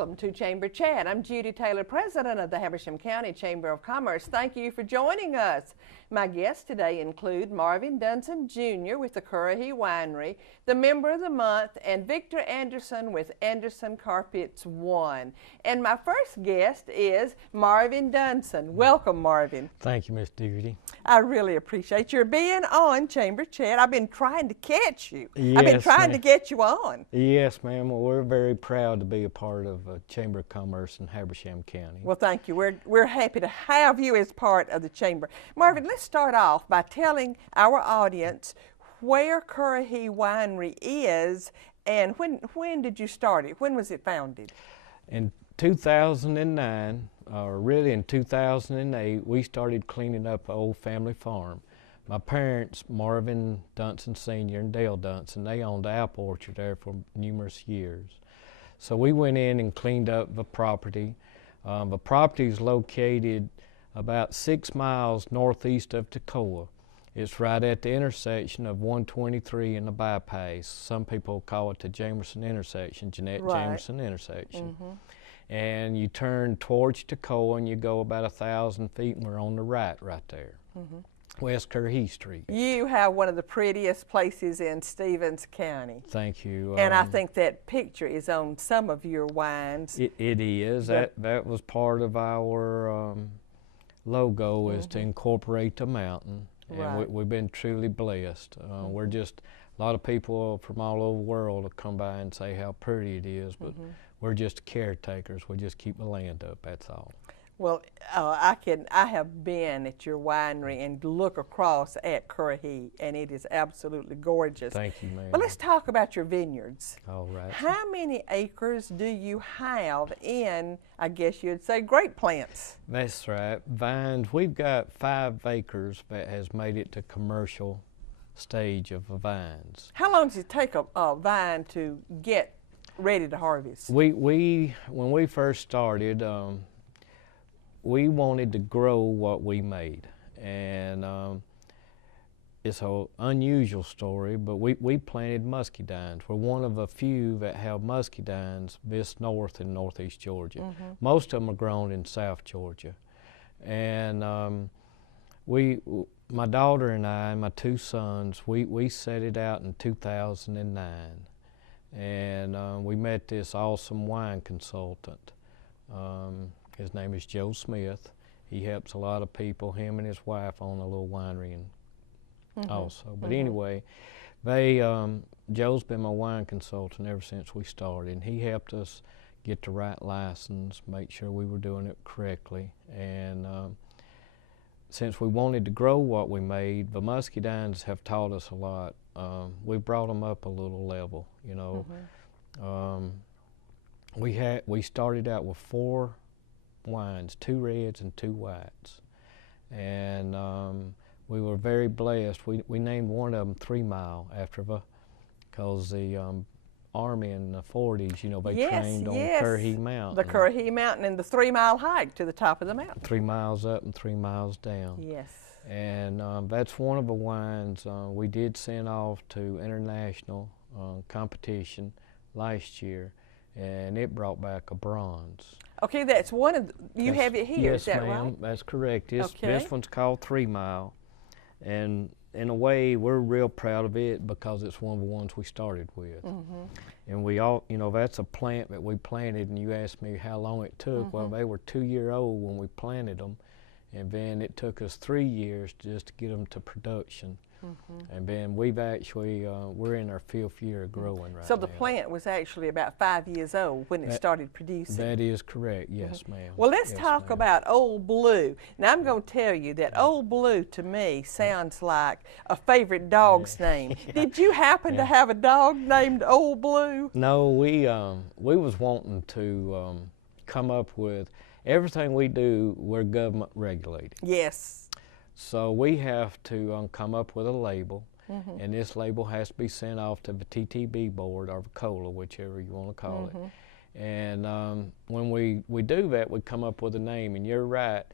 Welcome to Chamber Chat. I'm Judy Taylor, President of the Habersham County Chamber of Commerce. Thank you for joining us. My guests today include Marvin Dunson Jr. with the Currahee Winery, the Member of the Month, and Victor Anderson with Anderson Carpets One. And my first guest is Marvin Dunson. Welcome, Marvin. Thank you, Miss Judy. I really appreciate your being on Chamber Chat. I've been trying to catch you. Yes, I've been trying to ma'am. get you on. Yes, ma'am. Well, we're very proud to be a part of Chamber of Commerce in Habersham County. Well, thank you. We're happy to have you as part of the Chamber. Marvin, let's start off by telling our audience where Currahee Winery is and when did you start it? When was it founded? In 2009, or really in 2008, we started cleaning up an old family farm. My parents, Marvin Dunson Sr. and Dale Dunson, they owned the apple orchard there for numerous years. So we went in and cleaned up the property. The property is located about 6 miles northeast of Toccoa. It's right at the intersection of 123 and the bypass. Some people call it the Jamerson intersection, Jeanette Jamerson intersection. And you turn towards Toccoa and you go about 1,000 feet and we're on the right there. West Currahee Street. You have one of the prettiest places in Stevens County. Thank you. And I think that picture is on some of your wines. It is. That was part of our logo, is to incorporate the mountain. And we've been truly blessed. We're just, a lot of people from all over the world will come by and say how pretty it is, but we're just caretakers. We just keep the land up, that's all. Well, I have been at your winery and look across at Currahee, and it is absolutely gorgeous. Thank you, ma'am. But let's talk about your vineyards. All right. How many acres do you have in, I guess you'd say, grape plants? That's right. Vines, we've got 5 acres that has made it to commercial stage of the vines. How long does it take a vine to get ready to harvest? When we first started, we wanted to grow what we made, and it's an unusual story, but we planted muscadines. We're one of a few that have muscadines this north in northeast Georgia. Most of them are grown in South Georgia, and my daughter and I and my 2 sons, we set it out in 2009, and we met this awesome wine consultant. His name is Joe Smith. He helps a lot of people. Him and his wife own a little winery also. But anyway, Joe's been my wine consultant ever since we started. And he helped us get the right license, make sure we were doing it correctly. And since we wanted to grow what we made, the muscadines have taught us a lot. We brought them up a little level, you know. We started out with 4 wines, 2 reds and 2 whites, and we were very blessed. We named one of them 3 Mile after because the Army in the 40s, you know, they trained on Currahee Mountain. The Currahee Mountain and the 3 mile hike to the top of the mountain. 3 miles up and 3 miles down. Yes. And that's one of the wines we did send off to international competition last year, and it brought back a bronze. Okay, that's one of you have it here, yes, is that ma'am, right? That's correct. This one's called 3 Mile, and in a way we're real proud of it because it's one of the ones we started with. And we all, you know, that's a plant that we planted, and you asked me how long it took. Well, they were 2-year-old when we planted them, and then it took us 3 years just to get them to production. And then we've actually, we're in our 5th year of growing right now. So the plant was actually about 5 years old when it started producing. That is correct, yes, ma'am. Well, let's talk about Old Blue. Now, I'm going to tell you that Old Blue, to me, sounds like a favorite dog's name. Did you happen to have a dog named Old Blue? No, we was wanting to come up with, everything we do, we're government regulated. Yes. So we have to come up with a label, and this label has to be sent off to the TTB board or the COLA, whichever you want to call it. And when we do that, we come up with a name. And you're right,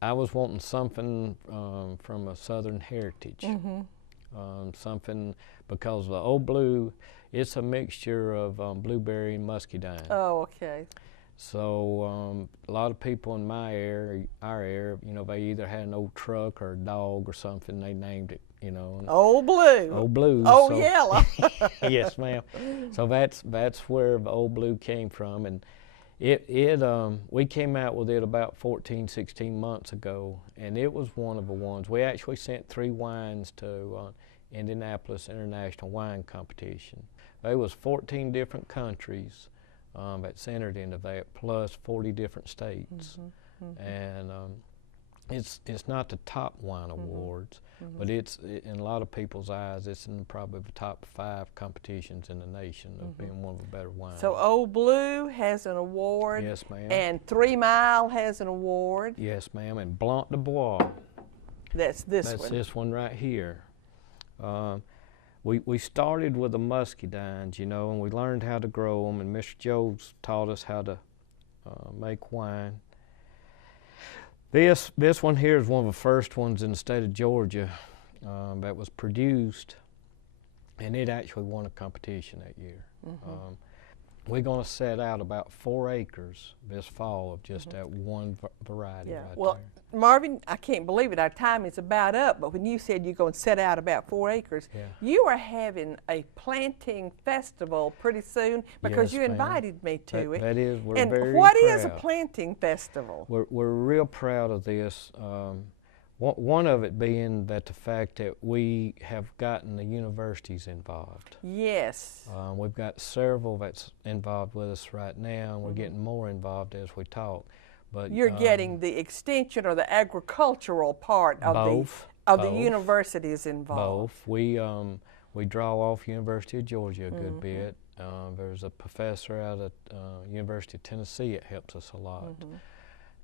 I was wanting something from a Southern heritage, something, because the Old Blue, it's a mixture of blueberry and muscadine. Oh, okay. So a lot of people in my area, our area, you know, they either had an old truck or a dog or something. They named it, you know. Old Blue. Old Blue. Old so, Yellow. Yes, ma'am. So that's where the Old Blue came from, and we came out with it about 14, 16 months ago, and it was one of the ones. We actually sent 3 wines to Indianapolis International Wine Competition. There was 14 different countries that's entered into that, plus 40 different states. And it's not the top wine awards, but it's in a lot of people's eyes, it's in probably the top 5 competitions in the nation of being one of the better wines. So Old Blue has an award. Yes, ma'am. And 3 Mile has an award. Yes, ma'am. And Blanc de Bois. That's this one. That's this one right here. We started with the muscadines, you know, and we learned how to grow them, and Mr. Jones taught us how to make wine. This one here is one of the first ones in the state of Georgia that was produced, and it actually won a competition that year. We're going to set out about 4 acres this fall of just that one variety right well, there. Marvin, I can't believe it. Our time is about up, but when you said you're going to set out about 4 acres, you are having a planting festival pretty soon because Yes, you invited me to it. That is, we're and very what proud. is a planting festival? We're real proud of this. One of it being that the fact that we have gotten the universities involved. Yes. We've got several that's involved with us right now, and we're getting more involved as we talk. But you're getting the extension or the agricultural part of the universities involved. Both. We draw off University of Georgia a good bit. There's a professor out at University of Tennessee that helps us a lot,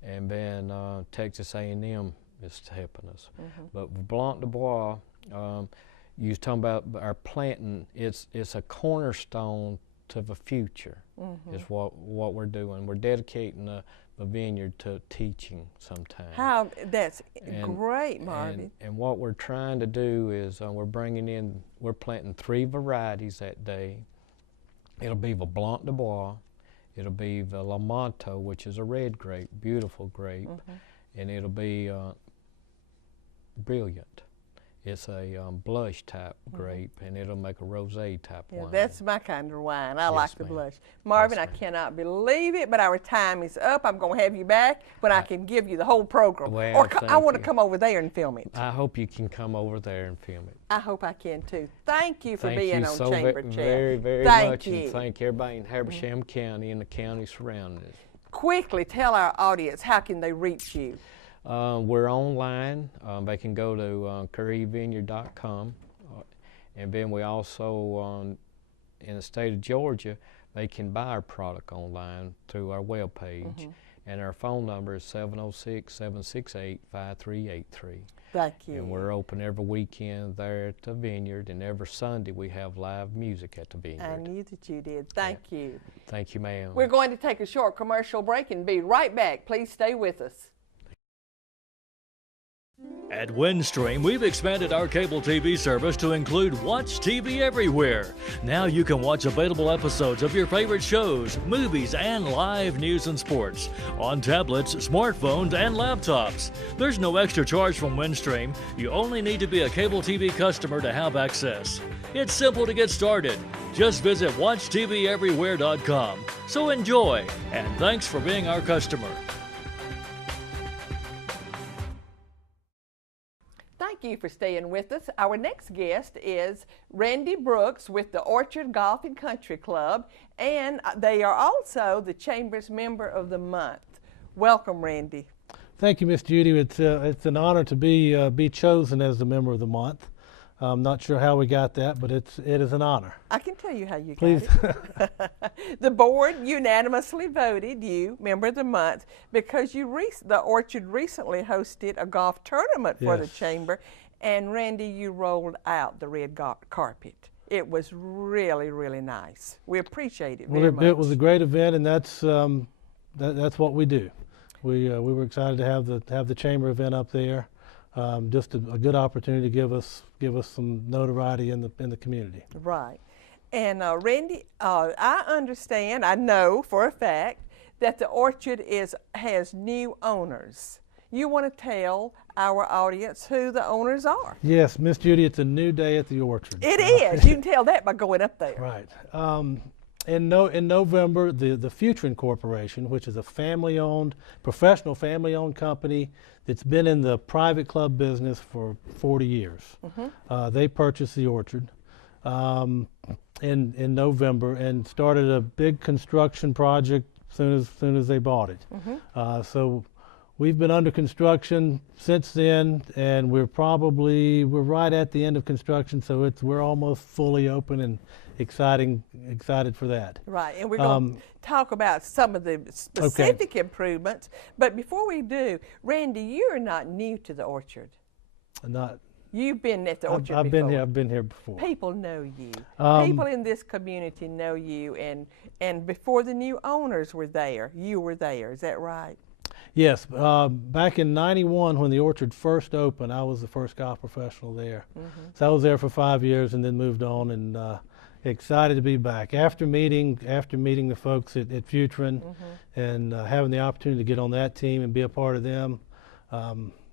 and then Texas A&M is helping us. But Blanc de Bois, you was talking about our planting. It's a cornerstone to the future. Is what we're doing. We're dedicating the vineyard to teaching sometime. That's great, Marvin. And what we're trying to do is we're planting 3 varieties that day. It'll be the Blanc de Bois, it'll be the Lamanto, which is a red grape, beautiful grape, and it'll be Brilliant. It's a blush type grape, and it'll make a rosé type wine. That's my kind of wine. I like the blush. Marvin, I cannot believe it, but our time is up. I'm going to have you back when I can give you the whole program. Well, or I want to come over there and film it. I hope you can come over there and film it. I hope I can too. Thank you for being on so Chamber Chat. Very, very much. And thank everybody in Habersham County and the county surrounding us. Quickly tell our audience, how can they reach you? We're online. They can go to curryvineyard.com, and then we also, in the state of Georgia, they can buy our product online through our webpage, and our phone number is 706-768-5383. Thank you. And we're open every weekend there at the vineyard, and every Sunday we have live music at the vineyard. I knew that you did. Thank you. Thank you, ma'am. We're going to take a short commercial break and be right back. Please stay with us. At Windstream, we've expanded our cable TV service to include Watch TV Everywhere. Now you can watch available episodes of your favorite shows, movies, and live news and sports on tablets, smartphones, and laptops. There's no extra charge from Windstream. You only need to be a cable TV customer to have access. It's simple to get started. Just visit WatchTVEverywhere.com. So enjoy, and thanks for being our customer. Thank you for staying with us. Our next guest is Randy Brooks with the Orchard Golf and Country Club, and they are also the Chamber's Member of the Month. Welcome, Randy. Thank you, Miss Judy. It's an honor to be chosen as the Member of the Month. I'm not sure how we got that, but it is an honor. I can tell you how you Please. got it. The board unanimously voted you Member of the Month because the Orchard recently hosted a golf tournament for the Chamber, and Randy, you rolled out the red carpet. It was really, really nice. We appreciate it very much. It was a great event, and that's what we do. We were excited to have the Chamber event up there. Just a good opportunity to give us some notoriety in the community. Right. And Randy, I know for a fact that the orchard has new owners. You want to tell our audience who the owners are. Yes, Miss Judy, it's a new day at the orchard. It is. You can tell that by going up there. Right. In November, the Futurin Corporation, which is a family-owned, professional family-owned company that's been in the private club business for 40 years. They purchased the orchard in November and started a big construction project soon as they bought it. So we've been under construction since then, and we're right at the end of construction, so we're almost fully open and excited for that. Right, and we're going to talk about some of the specific improvements. But before we do, Randy, you're not new to the orchard. You've been at the orchard I've before. I've been here before. People know you. People in this community know you, and before the new owners were there, you were there. Is that right? Yes, back in '91 when the orchard first opened, I was the first golf professional there. So I was there for 5 years and then moved on, and excited to be back. After meeting the folks at Futurin and having the opportunity to get on that team and be a part of them,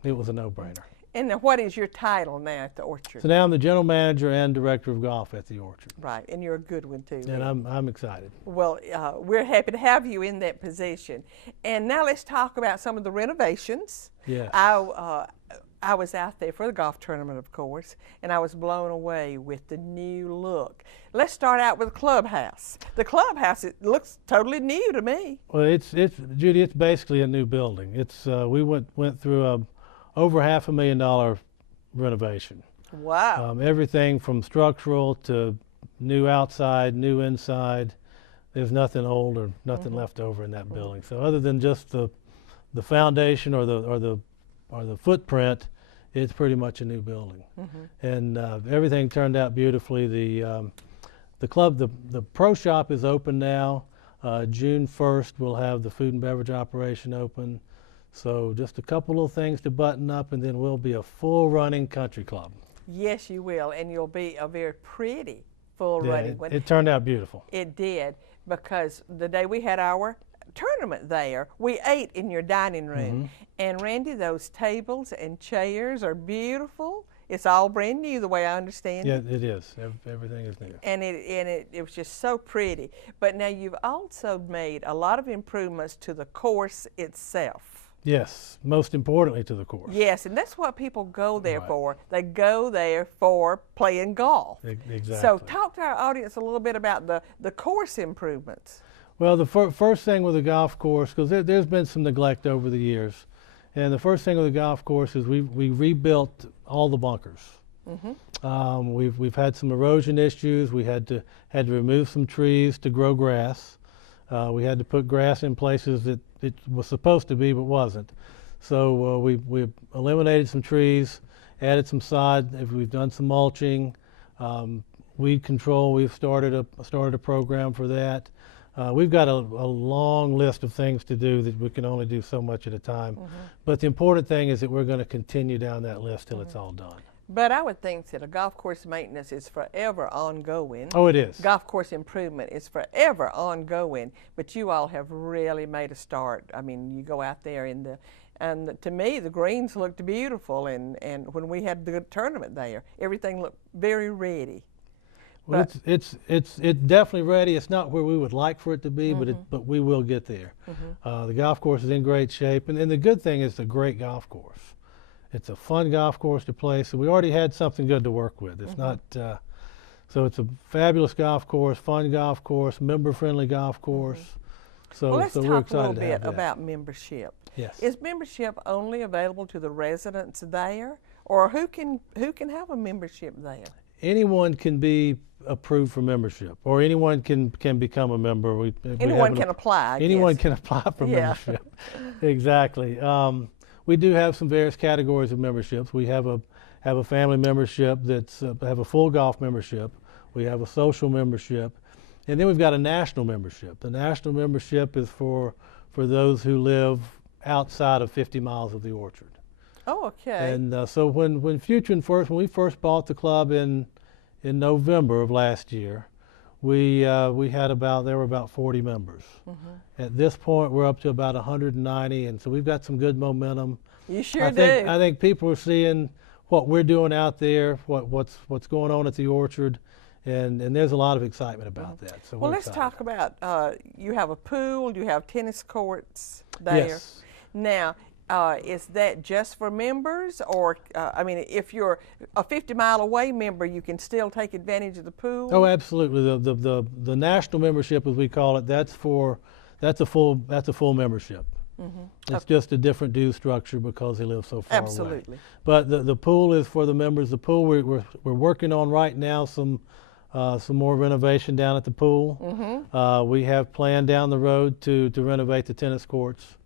it was a no-brainer. And what is your title now at the orchard? So now I'm the general manager and director of golf at the orchard. Right, and you're a good one too. And I'm excited. Well, we're happy to have you in that position. And now let's talk about some of the renovations. Yes. I was out there for the golf tournament, of course, and I was blown away with the new look. Let's start out with the clubhouse. The clubhouse, it looks totally new to me. Well, it's Judy, it's basically a new building. It's we went through over $500,000 renovation. Wow. Everything from structural to new outside, new inside. There's nothing old or nothing left over in that building. So other than just the foundation or the footprint, it's pretty much a new building. And everything turned out beautifully. The club, the pro shop is open now. June 1st, we'll have the food and beverage operation open. So just a couple of things to button up, and then we'll be a full running country club. Yes, you will, and you'll be a very pretty full running one. It turned out beautiful. It did, because the day we had our tournament there, we ate in your dining room. And Randy, those tables and chairs are beautiful. It's all brand new, the way I understand it. Yeah, it is. Everything is new. And it was just so pretty. But now you've also made a lot of improvements to the course itself. Yes, most importantly to the course. Yes, and that's what people go there for. They go there for playing golf. Exactly. So talk to our audience a little bit about the course improvements. Well, the first thing with the golf course, because there's been some neglect over the years, and the first thing with the golf course is we rebuilt all the bunkers. We've had some erosion issues. We had to remove some trees to grow grass. We had to put grass in places that it was supposed to be but wasn't. So we eliminated some trees, added some sod. We've done some mulching, weed control. We've started a program for that. We've got a long list of things to do that we can only do so much at a time. But the important thing is that we're going to continue down that list till it's all done. But I would think that a golf course maintenance is forever ongoing. Oh, it is. Golf course improvement is forever ongoing, but you all have really made a start. I mean, you go out there and to me, the greens looked beautiful, and when we had the tournament there, everything looked very ready. Well, it's definitely ready. It's not where we would like for it to be, but we will get there. The golf course is in great shape, and the good thing is it's a great golf course. It's a fun golf course to play, so we already had something good to work with. It's not, so it's a fabulous golf course, fun golf course, member-friendly golf course. So, well, let's so talk we're a excited little to have bit that. about membership. Yes. Is membership only available to the residents there, or who can have a membership there? Anyone can be approved for membership, or anyone can become a member. Anyone can apply. Anyone can apply for membership. Exactly. We do have some various categories of memberships. We have a family membership that's have a full golf membership. We have a social membership, and then we've got a national membership. The national membership is for those who live outside of 50 miles of the orchard. Oh, okay. And so when we first bought the club in November of last year, we had there were about 40 members. At this point, we're up to about 190, and so we've got some good momentum. You sure I do. think people are seeing what we're doing out there, what's going on at the Orchard, and there's a lot of excitement about that. So Well, we're let's excited. talk about, you have a pool, you have tennis courts there. Yes. Now, is that just for members, or, I mean, if you're a 50-mile-away member, you can still take advantage of the pool? Oh, absolutely. The national membership, as we call it, that's a full membership. It's just a different due structure because they live so far away. Absolutely. But the pool is for the members. The pool we're working on right now some more renovation down at the pool. We have planned down the road to renovate the tennis courts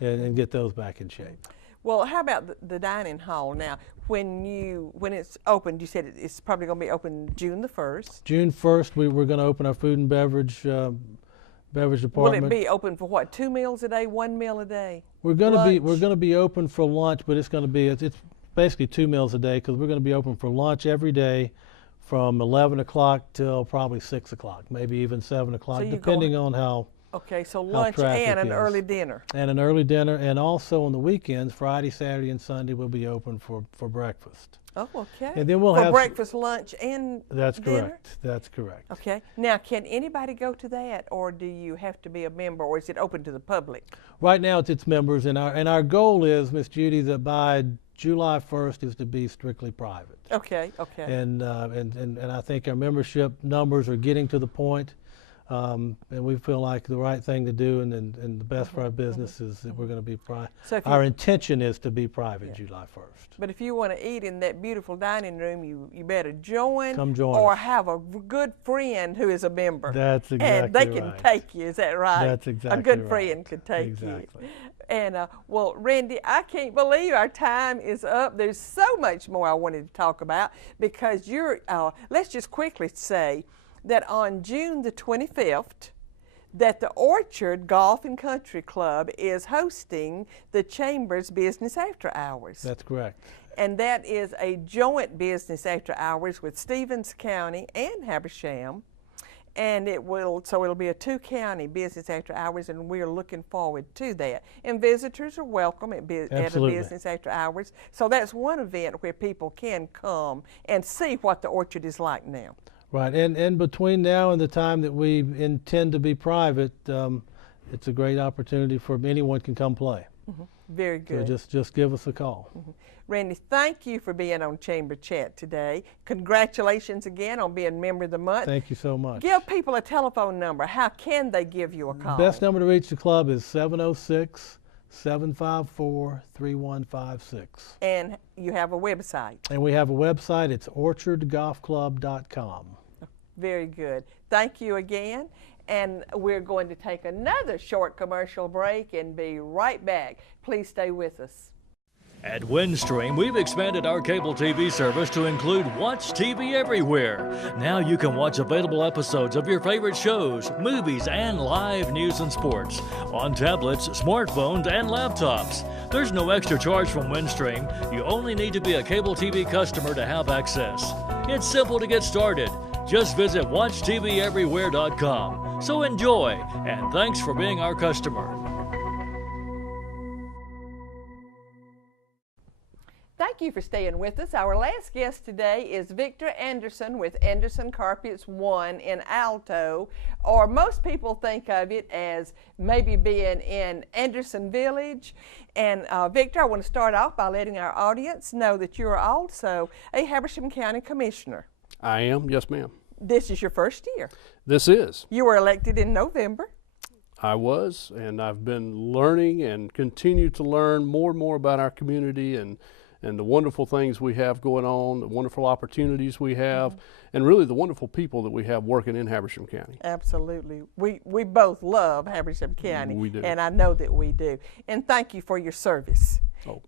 and get those back in shape. Well, how about the dining hall now? When it's opened, you said it's probably going to be open June the 1st. June 1st, we're going to open our food and beverage department. Will it be open for what, 2 meals a day, 1 meal a day? We're going to be open for lunch, but it's basically 2 meals a day because we're going to be open for lunch every day from 11 o'clock till probably 6 o'clock, maybe even 7 o'clock, So depending on how. Okay, so lunch traffic and an is. early dinner. And an early dinner, and also on the weekends, Friday, Saturday, and Sunday, we'll be open for breakfast. Oh, okay. And then we'll for have breakfast, lunch, and That's dinner? correct. That's correct. Okay. Now, can anybody go to that, or do you have to be a member, or is it open to the public? Right now, it's members, and our goal is, Miss Judy, that by July 1st is to be strictly private. Okay. Okay. And I think our membership numbers are getting to the point, and we feel like the right thing to do and the best for our business is that we're going to be private. So if Our intention is to be private July 1st. But if you want to eat in that beautiful dining room, you better join. Come join or us. have a good friend who is a member. That's And exactly they can right. take you. Is that right? That's exactly A good right. friend could take Exactly. you. And well, Randy, I can't believe our time is up. There's so much more I wanted to talk about because let's just quickly say that on June the 25th, that the Orchard Golf and Country Club is hosting the Chamber's Business After Hours. That's correct. And that is a joint business after hours with Stevens County and Habersham. And it'll be a 2-county business after hours, and we're looking forward to that. And visitors are welcome at a Absolutely. business after hours. So that's one event where people can come and see what the Orchard is like now. Right, and between now and the time that we intend to be private, it's a great opportunity for anyone can come play. Very good. So just give us a call. Randy, thank you for being on Chamber Chat today. Congratulations again on being Member of the Month. Thank you so much. Give people a telephone number. How can they give you a call? Best number to reach the club is 706-754-3156. And you have a website. And we have a website. It's orchardgolfclub.com. Very good. Thank you again. And we're going to take another short commercial break and be right back. Please stay with us. At Windstream, we've expanded our cable TV service to include Watch TV Everywhere. Now you can watch available episodes of your favorite shows, movies, and live news and sports on tablets, smartphones, and laptops. There's no extra charge from Windstream. You only need to be a cable TV customer to have access. It's simple to get started. Just visit WatchTVEverywhere.com. So enjoy, and thanks for being our customer. Thank you for staying with us. Our last guest today is Victor Anderson with Anderson Carpets 1 in Alto, or most people think of it as maybe being in Anderson Village. And Victor, I want to start off by letting our audience know that you're also a Habersham County Commissioner. I am, yes ma'am. This is your first year. This is. You were elected in November. I was, and I've been learning and continue to learn more and more about our community and the wonderful things we have going on, the wonderful opportunities we have, and really the wonderful people that we have working in Habersham County. Absolutely. We both love Habersham County. We do. And I know that we do. And thank you for your service. Oh,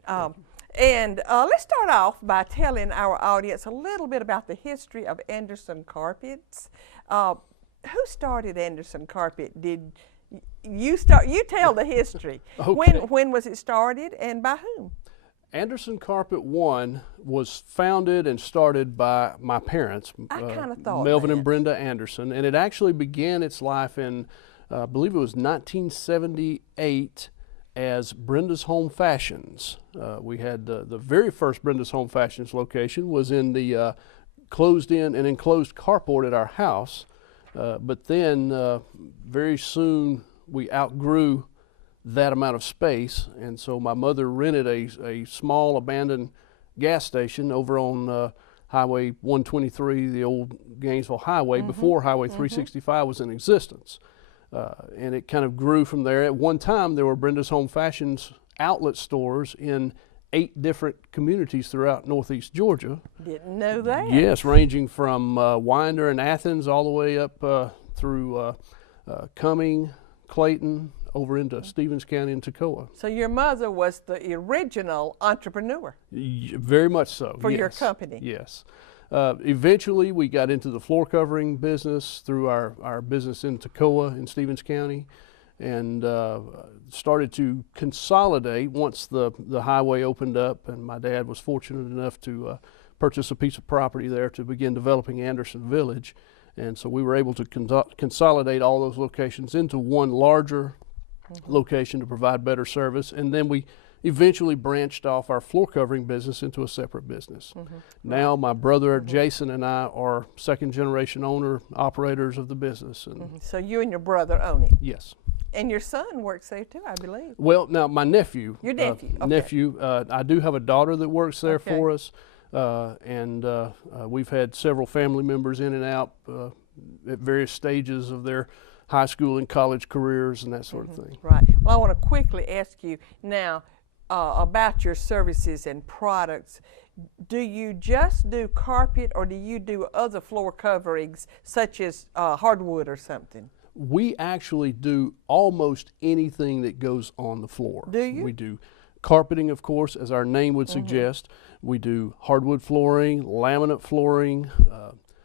And let's start off by telling our audience a little bit about the history of Anderson Carpets. Who started Anderson Carpet? Did you start? You tell the history. Okay. When was it started and by whom? Anderson Carpet One was founded and started by my parents, I kind of thought Melvin that. and Brenda Anderson, and it actually began its life in, I believe it was 1978 as Brenda's Home Fashions. We had the very first Brenda's Home Fashions location was in the closed-in and enclosed carport at our house, but then very soon we outgrew that amount of space, and so my mother rented a small abandoned gas station over on Highway 123, the old Gainesville Highway, before Highway 365 was in existence. And it kind of grew from there. At one time, there were Brenda's Home Fashions outlet stores in 8 different communities throughout northeast Georgia. Didn't know that. Yes, ranging from Winder and Athens all the way up through Cumming, Clayton, over into Stevens County and Toccoa. So your mother was the original entrepreneur Very much so. for yes. your company. Yes. Eventually, we got into the floor covering business through our business in Toccoa in Stevens County, and started to consolidate once the highway opened up, and my dad was fortunate enough to purchase a piece of property there to begin developing Anderson Village. And so we were able to consolidate all those locations into one larger location to provide better service. And then we eventually branched off our floor covering business into a separate business. Now my brother Jason and I are second generation owner operators of the business. And So you and your brother own it. yes. And your son works there too, I believe. Well, now my nephew. Your nephew, okay. I do have a daughter that works there Okay. for us. And we've had several family members in and out at various stages of their high school and college careers and that sort of thing. Right. Well, I want to quickly ask you now about your services and products. Do you just do carpet, or do you do other floor coverings such as hardwood or something? We actually do almost anything that goes on the floor. Do you? We do carpeting, of course, as our name would suggest. We do hardwood flooring, laminate flooring,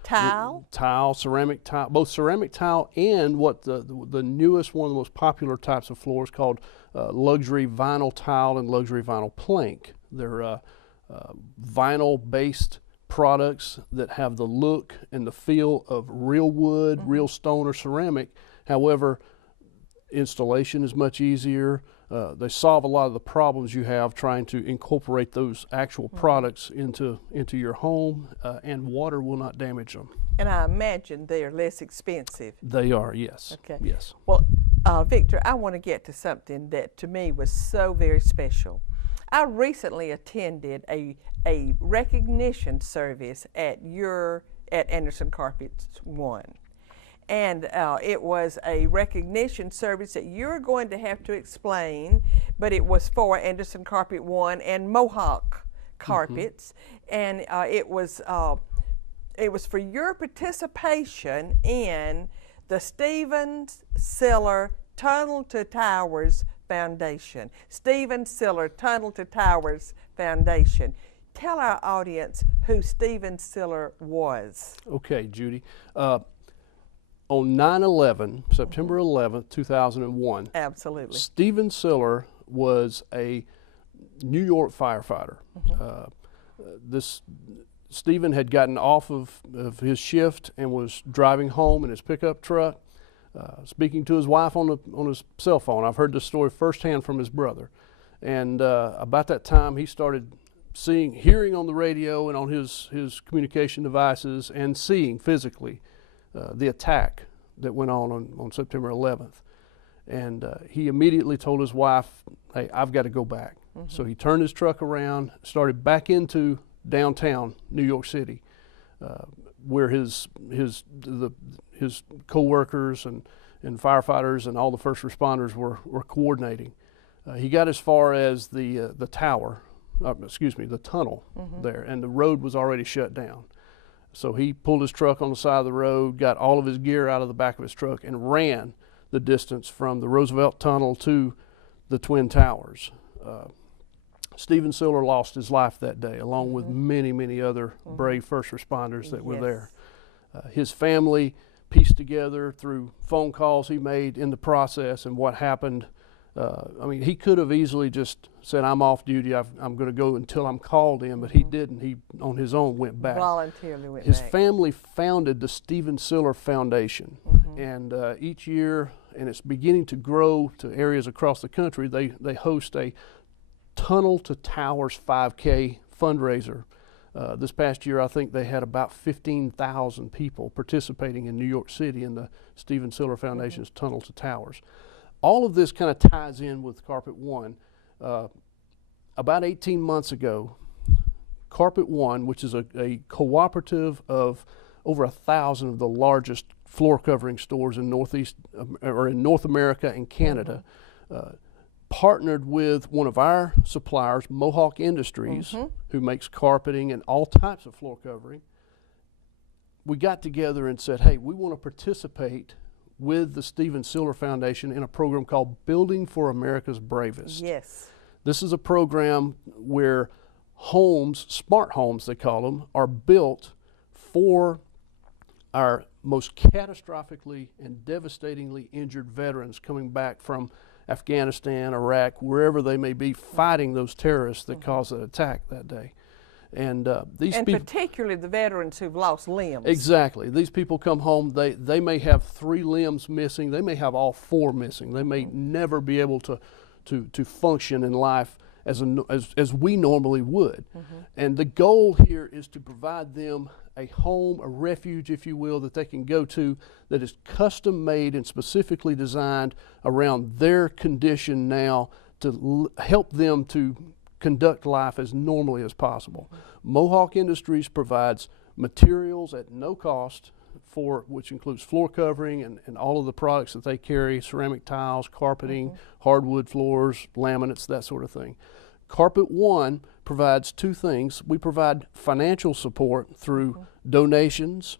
Tile? ceramic tile, both ceramic tile and what the newest, one of the most popular types of floors called luxury vinyl tile and luxury vinyl plank. They're vinyl-based products that have the look and the feel of real wood, real stone or ceramic. However, installation is much easier. They solve a lot of the problems you have trying to incorporate those actual products into your home, and water will not damage them. And I imagine they're less expensive. They are, yes. Okay. Yes. Well, Victor, I want to get to something that to me was so very special. I recently attended a recognition service at Anderson Carpet One. And it was a recognition service that you're going to have to explain, but it was for Anderson Carpet One and Mohawk Carpets, and it was for your participation in the Stephen Siller Tunnel to Towers Foundation. Stephen Siller Tunnel to Towers Foundation. Tell our audience who Stephen Siller was. Okay, Judy. On 9/11, September 11th, 2001, Absolutely. Stephen Siller was a New York firefighter. Stephen had gotten off of his shift and was driving home in his pickup truck, speaking to his wife on his cell phone. I've heard this story firsthand from his brother. And about that time, he started hearing on the radio and on his communication devices and seeing physically the attack that went on September 11th. And he immediately told his wife, hey, I've got to go back. So he turned his truck around, started back into downtown New York City, where his co-workers and firefighters and all the first responders were coordinating. He got as far as the tunnel there, and the road was already shut down. So he pulled his truck on the side of the road, got all of his gear out of the back of his truck, and ran the distance from the Roosevelt Tunnel to the Twin Towers. Stephen Siller lost his life that day, along with many, many other brave first responders that were there. His family pieced together through phone calls he made in the process and what happened I mean, he could have easily just said, "I'm off duty. I'm going to go until I'm called in," but he didn't. He, on his own, went back. Voluntarily went His back. family founded the Stephen Siller Foundation, and each year, and it's beginning to grow to areas across the country. They host a Tunnel to Towers 5K fundraiser. This past year, I think they had about 15,000 people participating in New York City in the Stephen Siller Foundation's Tunnel to Towers. All of this kind of ties in with Carpet One. About 18 months ago, Carpet One, which is a cooperative of over 1,000 of the largest floor covering stores in in North America and Canada, partnered with one of our suppliers, Mohawk Industries, who makes carpeting and all types of floor covering. We got together and said, hey, we want to participate with the Stephen Siller Foundation in a program called Building for America's Bravest. Yes. This is a program where homes, smart homes they call them, are built for our most catastrophically and devastatingly injured veterans coming back from Afghanistan, Iraq, wherever they may be, fighting those terrorists that caused the attack that day. And these And people, particularly the veterans who've lost limbs. exactly, these people come home, they may have 3 limbs missing, they may have all 4 missing, they may never be able to function in life as we normally would. And the goal here is to provide them a home, a refuge, if you will, that they can go to that is custom made and specifically designed around their condition now to help them to conduct life as normally as possible. Mohawk Industries provides materials at no cost, which includes floor covering and all of the products that they carry, ceramic tiles, carpeting, hardwood floors, laminates, that sort of thing. Carpet One provides 2 things. We provide financial support through donations,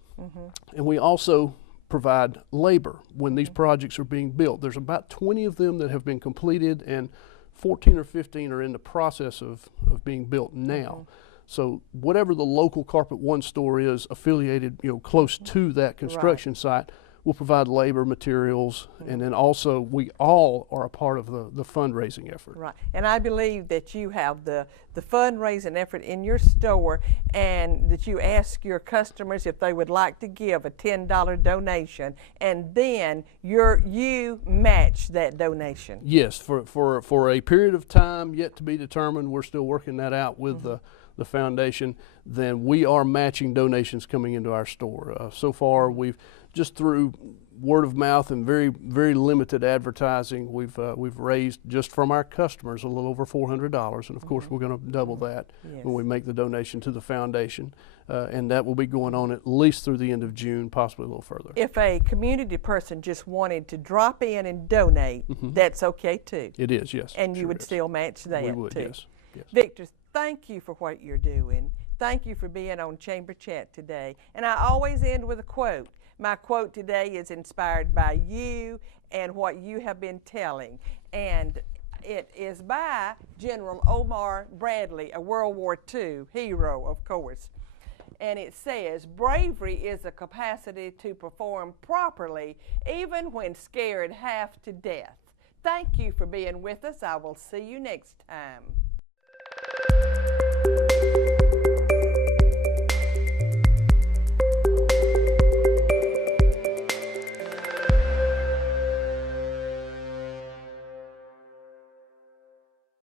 and we also provide labor when these projects are being built. There's about 20 of them that have been completed, and 14 or 15 are in the process of being built now. So whatever the local Carpet One store is affiliated, close to that construction site, we'll provide labor, materials, and then also we all are a part of the fundraising effort. Right, and I believe that you have the fundraising effort in your store, and that you ask your customers if they would like to give a $10 donation, and then you match that donation. Yes, for a period of time yet to be determined, we're still working that out with the foundation, then we are matching donations coming into our store. So far, we've just through word of mouth and very, very limited advertising, we've raised just from our customers a little over $400, and of course we're going to double that when we make the donation to the foundation, and that will be going on at least through the end of June, possibly a little further. If a community person just wanted to drop in and donate, that's okay too. It is, yes. And you sure would is. still match that We would, too. yes. Victor, thank you for what you're doing. Thank you for being on Chamber Chat today. And I always end with a quote. My quote today is inspired by you and what you have been telling. And it is by General Omar Bradley, a World War II hero, of course. And it says, bravery is the capacity to perform properly even when scared half to death. Thank you for being with us. I will see you next time.